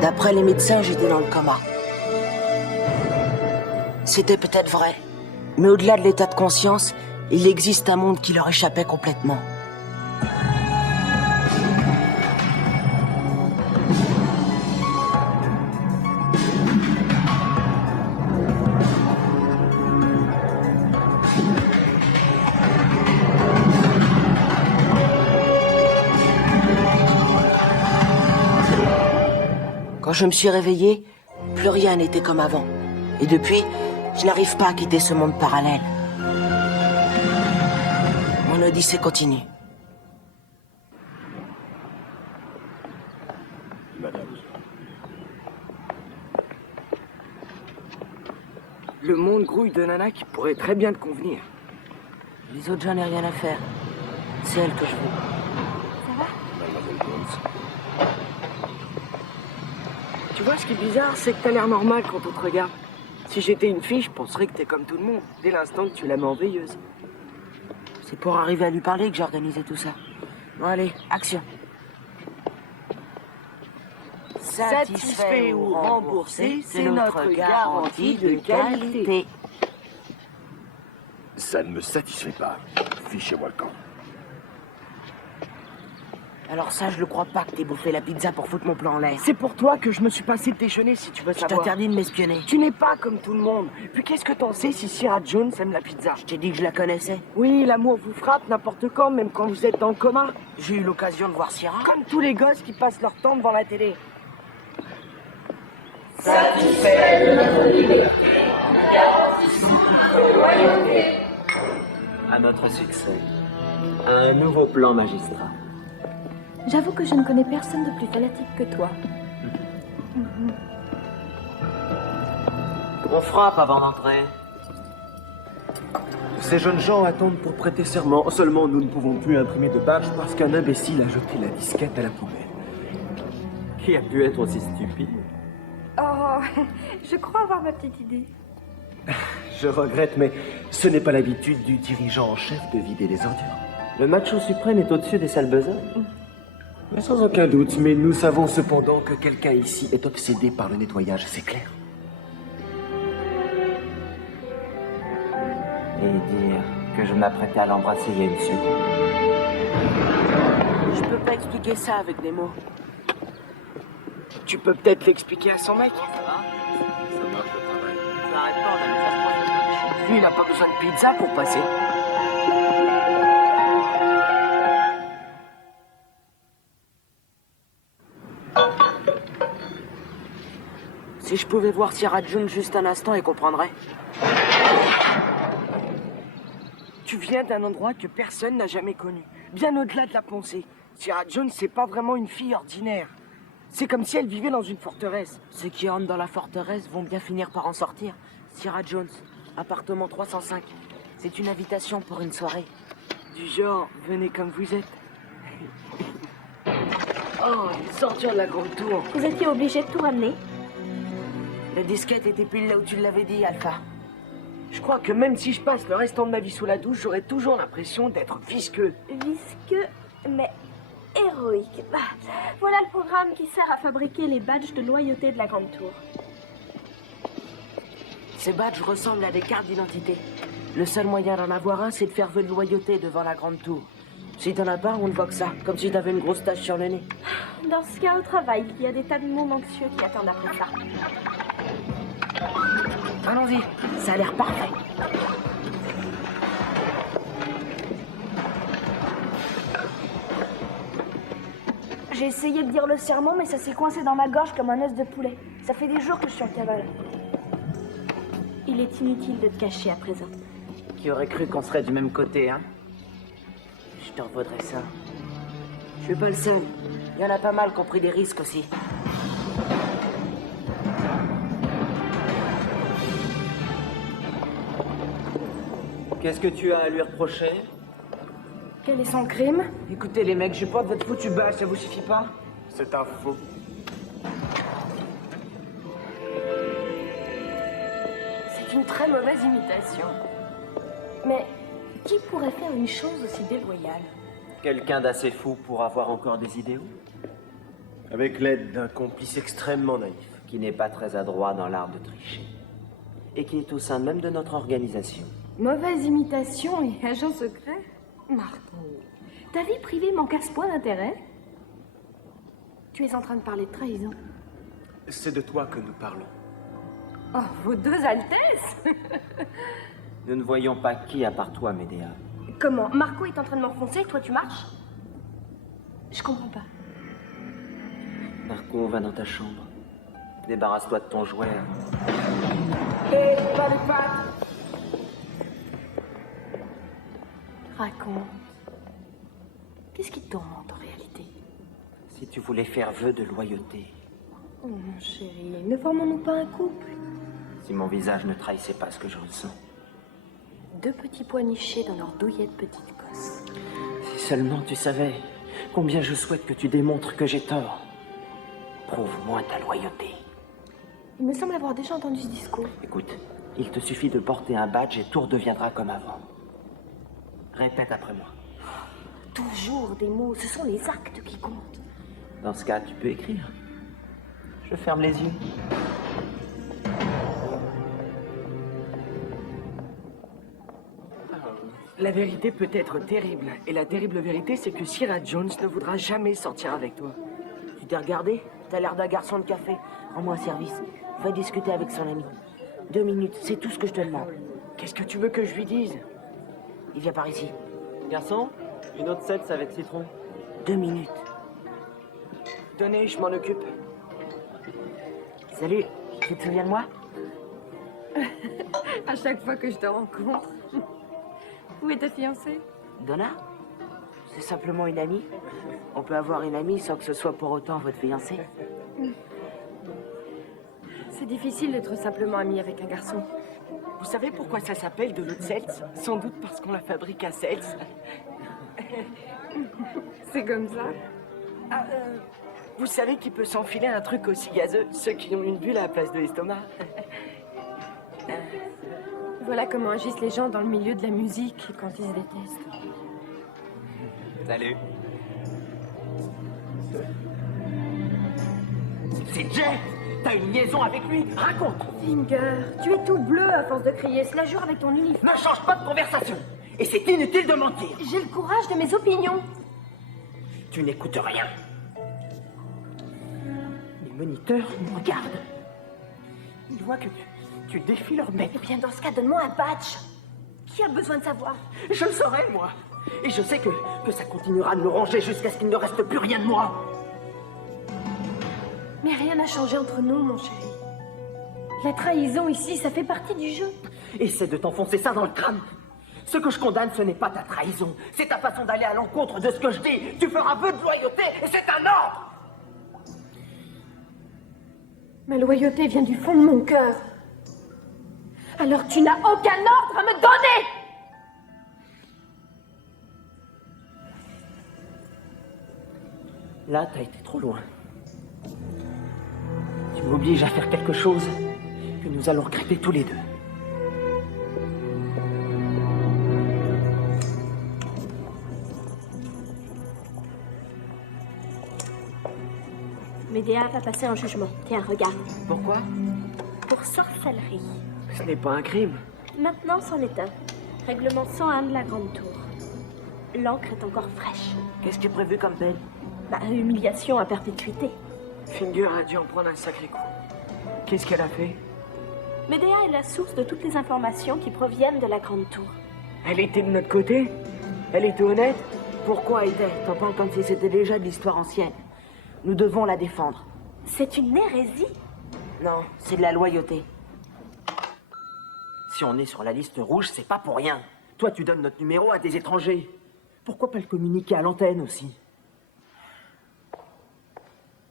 D'après les médecins, j'étais dans le coma. C'était peut-être vrai, mais au-delà de l'état de conscience, il existe un monde qui leur échappait complètement. Quand je me suis réveillé, plus rien n'était comme avant. Et depuis, je n'arrive pas à quitter ce monde parallèle. Mon odyssée continue. Madame. Le monde grouille de nana qui pourrait très bien te convenir. Les autres, j'en ai rien à faire. C'est elle que je veux. Ça va? Mademoiselle Jones. Tu vois, ce qui est bizarre, c'est que t'as l'air normal quand on te regarde. Si j'étais une fille, je penserais que t'es comme tout le monde, dès l'instant que tu la mets en veilleuse. C'est pour arriver à lui parler que j'ai organisé tout ça. Bon, allez, action. Satisfait ou remboursé, c'est notre garantie de qualité. Ça ne me satisfait pas. Fichez-moi le camp. Alors ça, je le crois pas que t'aies bouffé la pizza pour foutre mon plan en l'air. C'est pour toi que je me suis passé de déjeuner, si tu veux Je savoir. t'interdis de m'espionner. Tu n'es pas comme tout le monde. Puis qu'est-ce que t'en sais si Sierra Jones aime la pizza? Je t'ai dit que je la connaissais. Oui, l'amour vous frappe n'importe quand, même quand vous êtes dans le coma. J'ai eu l'occasion de voir Sierra. Comme tous les gosses qui passent leur temps devant la télé. À notre succès. Un nouveau plan magistral. J'avoue que je ne connais personne de plus fanatique que toi. On frappe avant d'entrer. Ces jeunes gens attendent pour prêter serment. Seulement, nous ne pouvons plus imprimer de badge parce qu'un imbécile a jeté la disquette à la poubelle. Qui a pu être aussi stupide? Oh, je crois avoir ma petite idée. Je regrette, mais ce n'est pas l'habitude du dirigeant en chef de vider les ordures. Le macho suprême est au-dessus des sales besognes. Mais sans aucun doute, mais nous savons cependant que quelqu'un ici est obsédé par le nettoyage, c'est clair. Et dire que je m'apprêtais à l'embrasser il y a une seconde. Je peux pas expliquer ça avec des mots. Tu peux peut-être l'expliquer à son mec. Ça marche le travail. Lui, il n'a pas besoin de pizza pour passer. Si je pouvais voir Sierra Jones juste un instant, elle comprendrait. Tu viens d'un endroit que personne n'a jamais connu, bien au-delà de la pensée. Sierra Jones, c'est pas vraiment une fille ordinaire. C'est comme si elle vivait dans une forteresse. Ceux qui entrent dans la forteresse vont bien finir par en sortir. Sierra Jones, appartement 305. C'est une invitation pour une soirée. Du genre, venez comme vous êtes. Oh, sortir de la grande tour. Vous étiez obligé de tout ramener? La disquette était pile là où tu l'avais dit, Alpha. Je crois que même si je passe le restant de ma vie sous la douche, j'aurai toujours l'impression d'être visqueux. Visqueux, mais héroïque. Bah, voilà le programme qui sert à fabriquer les badges de loyauté de la Grande Tour. Ces badges ressemblent à des cartes d'identité. Le seul moyen d'en avoir un, c'est de faire vœu de loyauté devant la grande tour. Si t'en as pas, on ne voit que ça, comme si t'avais une grosse tache sur le nez. Dans ce cas, au travail, il y a des tas de monde anxieux qui attendent après ça. Allons-y, ça a l'air parfait. J'ai essayé de dire le serment, mais ça s'est coincé dans ma gorge comme un os de poulet. Ça fait des jours que je suis en cavale. Il est inutile de te cacher à présent. Qui aurait cru qu'on serait du même côté, hein? Je t'en vaudrais ça. Je suis pas le seul. Il y en a pas mal qui ont pris des risques aussi. Qu'est-ce que tu as à lui reprocher? Quel est son crime? Écoutez les mecs, je porte votre foutu badge, ça vous suffit pas? C'est un faux. C'est une très mauvaise imitation. Mais qui pourrait faire une chose aussi déloyale? Quelqu'un d'assez fou pour avoir encore des idéaux, Avec l'aide d'un complice extrêmement naïf. qui n'est pas très adroit dans l'art de tricher, et qui est au sein même de notre organisation. Mauvaise imitation et agent secret? Marco, ta vie privée manque à ce point d'intérêt? Tu es en train de parler de trahison. C'est de toi que nous parlons. Oh, vos deux altesses! Nous ne voyons pas qui à part toi, Médéa. Comment? Marco est en train de m'enfoncer, toi tu marches? Je comprends pas. Marco, va dans ta chambre. Débarrasse-toi de ton jouet. Hé, pas de pattes! Raconte. Qu'est-ce qui te tourmente en réalité? Si tu voulais faire vœu de loyauté, Oh mon chéri, ne formons-nous pas un couple? si mon visage ne trahissait pas ce que je ressens. Deux petits pois nichés dans leur douillette petite gosse. Si seulement tu savais combien je souhaite que tu démontres que j'ai tort. Prouve-moi ta loyauté. Il me semble avoir déjà entendu ce discours. Écoute, il te suffit de porter un badge et tout redeviendra comme avant. Répète après moi. Toujours des mots, ce sont les actes qui comptent. Dans ce cas, tu peux écrire. Je ferme les yeux. La vérité peut être terrible. Et la terrible vérité, c'est que Sierra Jones ne voudra jamais sortir avec toi. Tu t'es regardé? T'as l'air d'un garçon de café. Rends-moi un service. Va discuter avec son ami. 2 minutes, c'est tout ce que je te demande. Qu'est-ce que tu veux que je lui dise? Il vient par ici. Garçon, une autre seltz avec citron. 2 minutes. Tenez, je m'en occupe. Salut, tu te souviens de moi? À chaque fois que je te rencontre. Où est ta fiancée? Donna? C'est simplement une amie. On peut avoir une amie sans que ce soit pour autant votre fiancée. C'est difficile d'être simplement ami avec un garçon. Vous savez pourquoi ça s'appelle de l'eau de seltz? Sans doute parce qu'on la fabrique à seltz. C'est comme ça. Vous savez qui peut s'enfiler un truc aussi gazeux? Ceux qui ont une bulle à la place de l'estomac. Voilà comment agissent les gens dans le milieu de la musique quand ils se détestent. Salut. C'est Jay! T'as une liaison avec lui? Raconte! Finger, tu es tout bleu à force de crier. Cela jure avec ton uniforme. Ne change pas de conversation! Et c'est inutile de mentir! J'ai le courage de mes opinions. Tu n'écoutes rien. Les moniteurs nous regardent. Ils voient que tu défies leur mec. Eh bien, dans ce cas, donne-moi un badge. Qui a besoin de savoir? Je le saurai, moi. Et je sais que ça continuera de me ranger jusqu'à ce qu'il ne reste plus rien de moi. Mais rien n'a changé entre nous, mon chéri. La trahison ici, ça fait partie du jeu. Essaie de t'enfoncer ça dans le crâne. Ce que je condamne, ce n'est pas ta trahison. C'est ta façon d'aller à l'encontre de ce que je dis. Tu feras vœu de loyauté et c'est un ordre. Ma loyauté vient du fond de mon cœur. Alors tu n'as aucun ordre à me donner! Là, t'as été trop loin. Tu m'obliges à faire quelque chose que nous allons regretter tous les deux. Médéa va passer un jugement. Tiens, regarde. Pourquoi? Pour sorcellerie. Ce n'est pas un crime. Maintenant, c'en est un. Règlement 101 de la Grande Tour. L'encre est encore fraîche. Qu'est-ce qui est prévu comme peine? Humiliation à perpétuité. Finger a dû en prendre un sacré coup. Qu'est-ce qu'elle a fait? Médéa est la source de toutes les informations qui proviennent de la Grande Tour. Elle était de notre côté? Elle était honnête? Pourquoi était? T'en parles comme si c'était déjà de l'histoire ancienne. Nous devons la défendre. C'est une hérésie. Non, c'est de la loyauté. Si on est sur la liste rouge, c'est pas pour rien. Toi, tu donnes notre numéro à des étrangers. Pourquoi pas le communiquer à l'antenne aussi?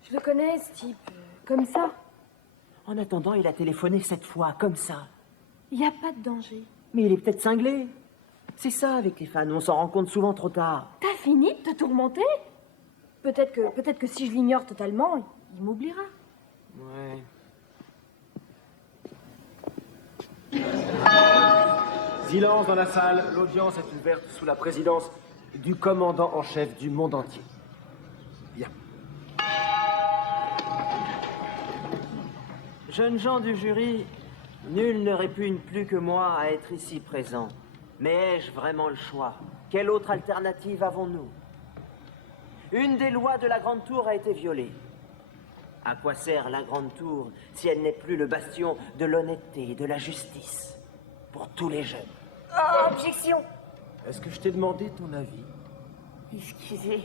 Je le connais, ce type. Comme ça. En attendant, il a téléphoné 7 fois, comme ça. Il n'y a pas de danger. Mais il est peut-être cinglé. C'est ça avec les fans, on s'en rend compte souvent trop tard. T'as fini de te tourmenter? Peut-être que si je l'ignore totalement, il m'oubliera. Ouais. Silence dans la salle. L'audience est ouverte sous la présidence du commandant en chef du monde entier. Bien. Jeunes gens du jury, nul ne répugne plus que moi à être ici présent. Mais ai-je vraiment le choix? Quelle autre alternative avons-nous? Une des lois de la Grande Tour a été violée. À quoi sert la Grande Tour si elle n'est plus le bastion de l'honnêteté et de la justice pour tous les jeunes? Oh, objection! Est-ce que je t'ai demandé ton avis? Excusez,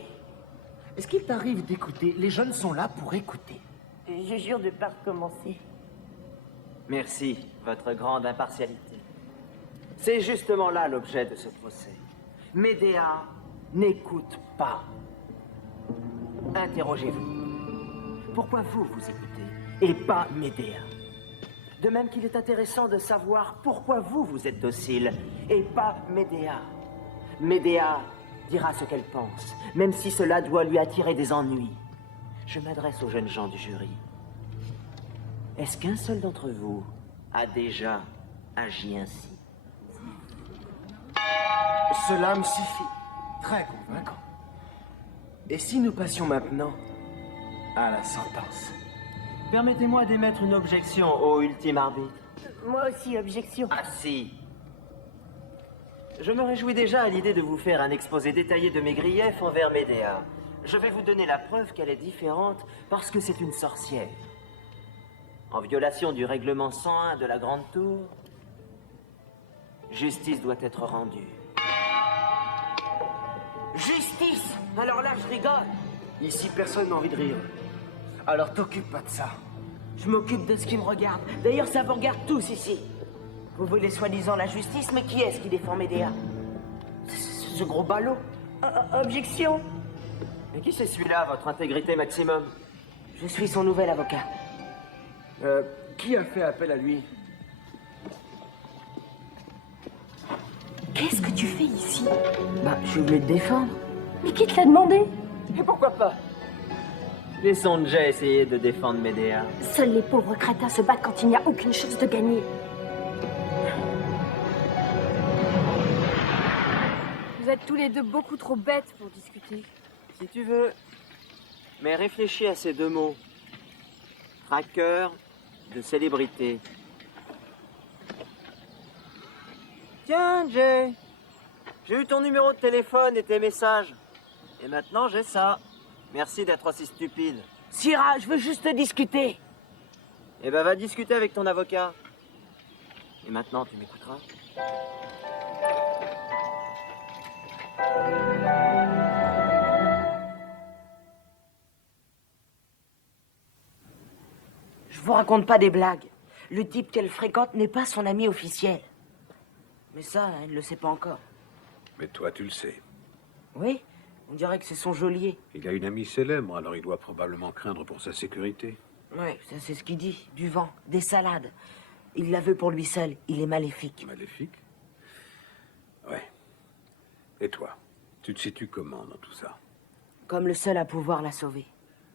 Est-ce qu'il t'arrive d'écouter? Les jeunes sont là pour écouter. je jure de pas recommencer. Merci, votre grande impartialité. C'est justement là l'objet de ce procès. Médéa n'écoute pas. Interrogez-vous. Pourquoi vous écoutez et pas Médéa? De même qu'il est intéressant de savoir pourquoi vous êtes docile et pas Médéa. Médéa dira ce qu'elle pense, même si cela doit lui attirer des ennuis. Je m'adresse aux jeunes gens du jury. Est-ce qu'un seul d'entre vous a déjà agi ainsi? Cela me suffit. Très convaincant. Et si nous passions maintenant à la sentence? Permettez-moi d'émettre une objection au ultime arbitre. Moi aussi, objection. Ah si. Je me réjouis déjà à l'idée de vous faire un exposé détaillé de mes griefs envers Médéa. Je vais vous donner la preuve qu'elle est différente parce que c'est une sorcière. En violation du règlement 101 de la Grande Tour, justice doit être rendue. Justice! Alors là, je rigole. Ici, personne n'a envie de rire. Alors t'occupe pas de ça. Je m'occupe de ce qui me regarde. D'ailleurs, ça vous regarde tous ici. Vous voulez soi-disant la justice, mais qui est-ce qui défend Médéa? Ce gros ballot. Objection. Et qui c'est celui-là, votre intégrité maximum? Je suis son nouvel avocat. Qui a fait appel à lui? Qu'est-ce que tu fais ici? Bah, je suis venu te défendre. Mais qui te l'a demandé? Et pourquoi pas? Laissons Jay essayer de défendre Médéa. Seuls les pauvres crétins se battent quand il n'y a aucune chance de gagner. Vous êtes tous les deux beaucoup trop bêtes pour discuter. Si tu veux. Mais réfléchis à ces deux mots. Traqueur de célébrité. Tiens, Jay. J'ai eu ton numéro de téléphone et tes messages. Et maintenant, j'ai ça. Merci d'être aussi stupide. Syrah, je veux juste discuter. Eh ben, va discuter avec ton avocat. Et maintenant, tu m'écouteras. Je vous raconte pas des blagues. Le type qu'elle fréquente n'est pas son ami officiel. Mais ça, elle ne le sait pas encore. Mais toi, tu le sais. Oui, on dirait que c'est son geôlier. Il a une amie célèbre, alors il doit probablement craindre pour sa sécurité. Oui, ça c'est ce qu'il dit. Du vent, des salades. Il la veut pour lui seul. Il est maléfique. Maléfique? Ouais. Et toi, tu te situes comment dans tout ça? Comme le seul à pouvoir la sauver.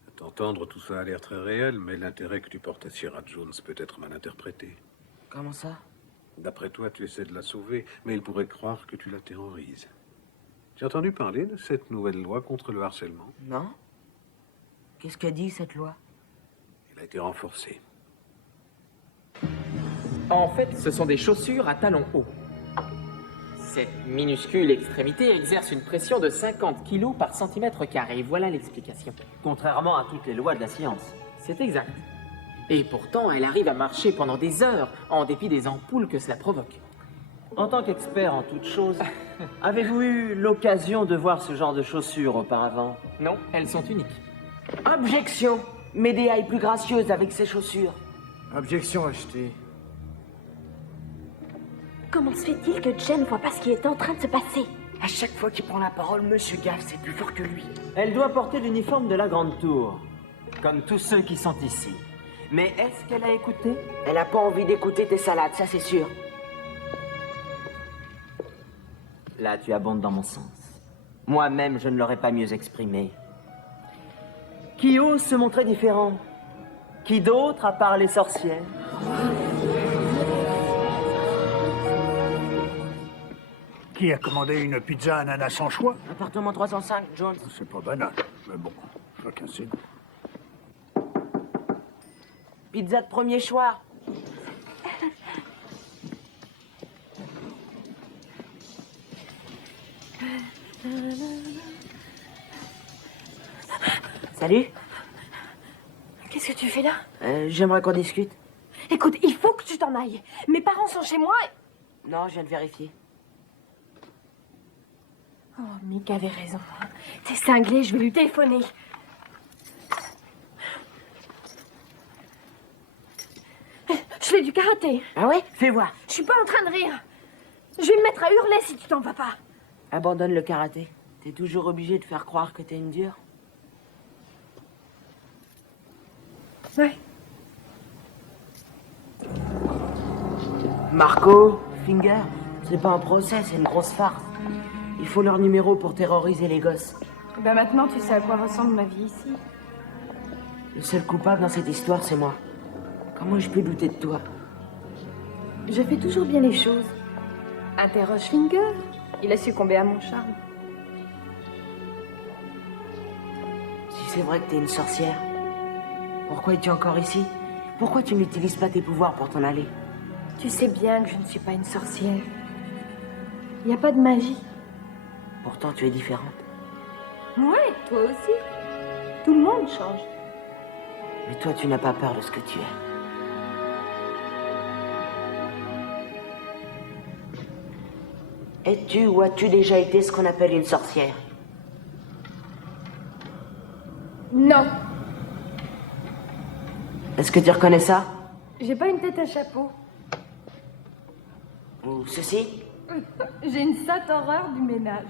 À t'entendre, tout ça a l'air très réel, mais l'intérêt que tu portes à Sierra Jones peut être mal interprété. Comment ça? D'après toi, tu essaies de la sauver, mais il pourrait croire que tu la terrorises. Tu as entendu parler de cette nouvelle loi contre le harcèlement? Non? Qu'est-ce qu'a dit cette loi? Elle a été renforcée. En fait, ce sont des chaussures à talons hauts. Cette minuscule extrémité exerce une pression de 50 kg par centimètre carré. Voilà l'explication. Contrairement à toutes les lois de la science. C'est exact. Et pourtant, elle arrive à marcher pendant des heures, en dépit des ampoules que cela provoque. En tant qu'expert en toutes choses, avez-vous eu l'occasion de voir ce genre de chaussures auparavant? Non, elles sont uniques. Objection! Médéa est plus gracieuse avec ses chaussures. Objection achetée. Comment se fait-il que Jen ne voit pas ce qui est en train de se passer? À chaque fois qu'il prend la parole, Monsieur Gaff, c'est plus fort que lui. Elle doit porter l'uniforme de la Grande Tour, comme tous ceux qui sont ici. Mais est-ce qu'elle a écouté? Elle a pas envie d'écouter tes salades, ça c'est sûr. Là, tu abondes dans mon sens. Moi-même, je ne l'aurais pas mieux exprimé. Qui ose se montrer différent? Qui d'autre à part les sorcières? Qui a commandé une pizza ananas sans choix? Appartement 305, Jones. C'est pas banal, mais bon, chacun ses goûts. Pizza de premier choix. Salut. Qu'est-ce que tu fais là? J'aimerais qu'on discute. Écoute, il faut que tu t'en ailles. Mes parents sont chez moi et... Non, je viens de vérifier. Oh, Mick avait raison. T'es cinglé, je vais lui téléphoner. Je fais du karaté. Ah ouais? Fais voir. Je suis pas en train de rire. Je vais me mettre à hurler si tu t'en vas pas. Abandonne le karaté. T'es toujours obligé de faire croire que t'es une dure. Ouais. Marco, Finger, c'est pas un procès, c'est une grosse farce. Il faut leur numéro pour terroriser les gosses. Ben maintenant, tu sais à quoi ressemble ma vie ici. Le seul coupable dans cette histoire, c'est moi. Comment je peux douter de toi? Je fais toujours bien les choses. Interroge Finger. Il a succombé à mon charme. Si c'est vrai que t'es une sorcière, pourquoi es-tu encore ici? Pourquoi tu n'utilises pas tes pouvoirs pour t'en aller? Tu sais bien que je ne suis pas une sorcière. Il n'y a pas de magie. Pourtant, tu es différente. Ouais, toi aussi. Tout le monde change. Mais toi, tu n'as pas peur de ce que tu es. Es-tu ou as-tu déjà été ce qu'on appelle une sorcière? Non. Est-ce que tu reconnais ça? J'ai pas une tête à chapeau. Ou ceci? J'ai une sainte horreur du ménage.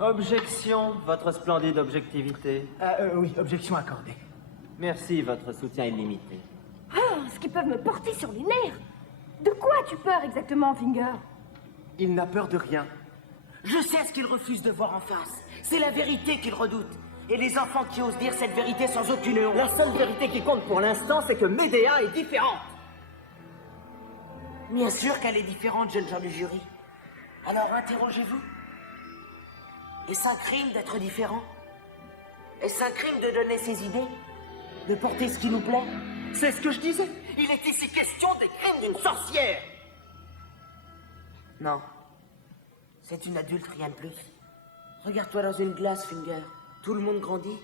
Objection, votre splendide objectivité. Oui, objection accordée. Merci, votre soutien illimité. Oh, ce qu'ils peuvent me porter sur les nerfs. De quoi as-tu peur exactement, Finger? Il n'a peur de rien. Je sais ce qu'il refuse de voir en face. C'est la vérité qu'il redoute. Et les enfants qui osent dire cette vérité sans aucune honte. La seule vérité qui compte pour l'instant, c'est que Médéa est différente. Bien sûr qu'elle est différente, jeunes gens du jury. Alors interrogez-vous. Est-ce un crime d'être différent? Est-ce un crime de donner ses idées? De porter ce qui nous plaît? C'est ce que je disais. Il est ici question des crimes d'une sorcière. Non. C'est une adulte, rien de plus. Regarde-toi dans une glace, Finger. Tout le monde grandit.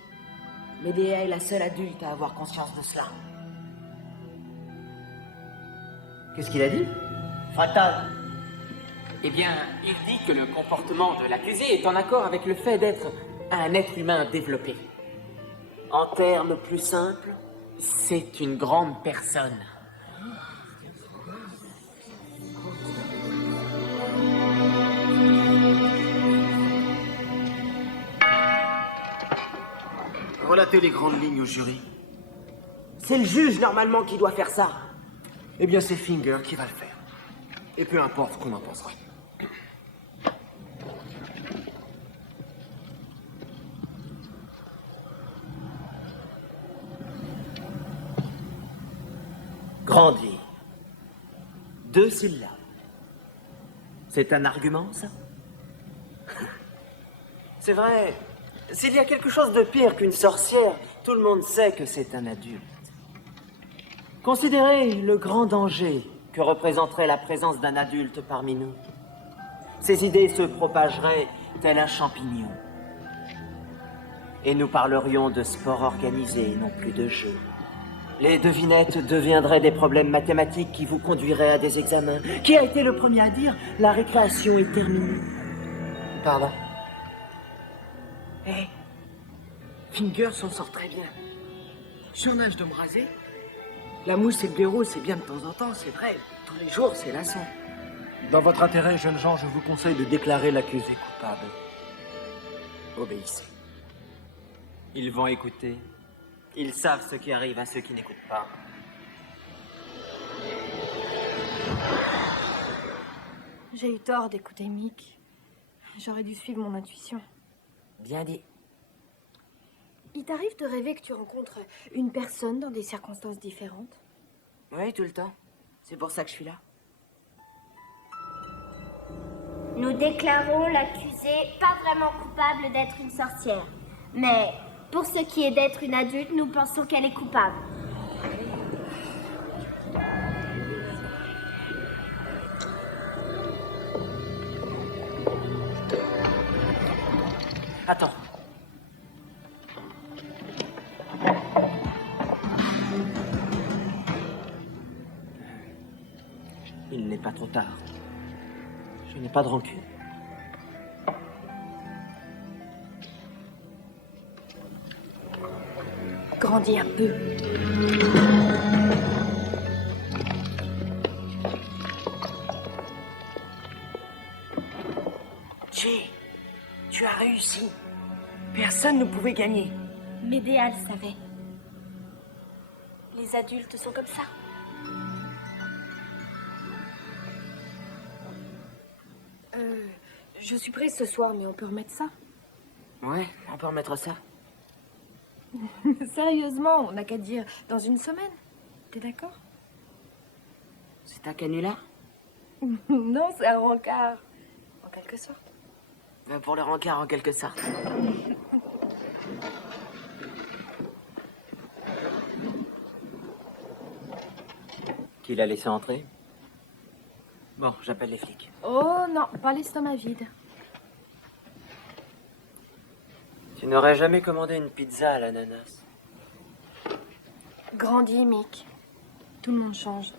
Médéa est la seule adulte à avoir conscience de cela. Qu'est-ce qu'il a dit? Fatal. Eh bien, il dit que le comportement de l'accusé est en accord avec le fait d'être un être humain développé. En termes plus simples, C'est une grande personne. Relatez les grandes lignes au jury. c'est le juge normalement qui doit faire ça. Eh bien, c'est Finger qui va le faire. Et peu importe ce qu'on en pensera. Grandir. 2 syllabes. C'est un argument, ça? C'est vrai. S'il y a quelque chose de pire qu'une sorcière, tout le monde sait que c'est un adulte. Considérez le grand danger que représenterait la présence d'un adulte parmi nous. Ces idées se propageraient tel un champignon. Et nous parlerions de sport organisé, non plus de jeu. Les devinettes deviendraient des problèmes mathématiques qui vous conduiraient à des examens. Qui a été le premier à dire « la récréation est terminée » Pardon? Hé, Finger s'en sort très bien. Je suis en âge de me raser. La mousse et le blaireau, c'est bien de temps en temps, c'est vrai. Tous les jours, c'est lassant. Dans votre intérêt, jeunes gens, je vous conseille de déclarer l'accusé coupable. Obéissez. Ils vont écouter. Ils savent ce qui arrive à ceux qui n'écoutent pas. J'ai eu tort d'écouter Mick. J'aurais dû suivre mon intuition. Bien dit. Il t'arrive de rêver que tu rencontres une personne dans des circonstances différentes? Oui, tout le temps. C'est pour ça que je suis là. Nous déclarons l'accusée pas vraiment coupable d'être une sorcière. Mais pour ce qui est d'être une adulte, nous pensons qu'elle est coupable. Attends. Il n'est pas trop tard. Je n'ai pas de rancune. Grandis un peu. Jay, tu as réussi. Personne ne pouvait gagner. Médéa le savait. Les adultes sont comme ça. Je suis prise ce soir, mais on peut remettre ça. Ouais, on peut remettre ça. Sérieusement, on n'a qu'à dire dans une semaine. T'es d'accord? C'est un canular? Non, c'est un rencard. En quelque sorte. Pour le rencard, en quelque sorte. Qui l'a laissé entrer? Bon, j'appelle les flics. Oh non, pas l'estomac vide. Tu n'aurais jamais commandé une pizza à l'ananas? Grandis, Mick. Tout le monde change.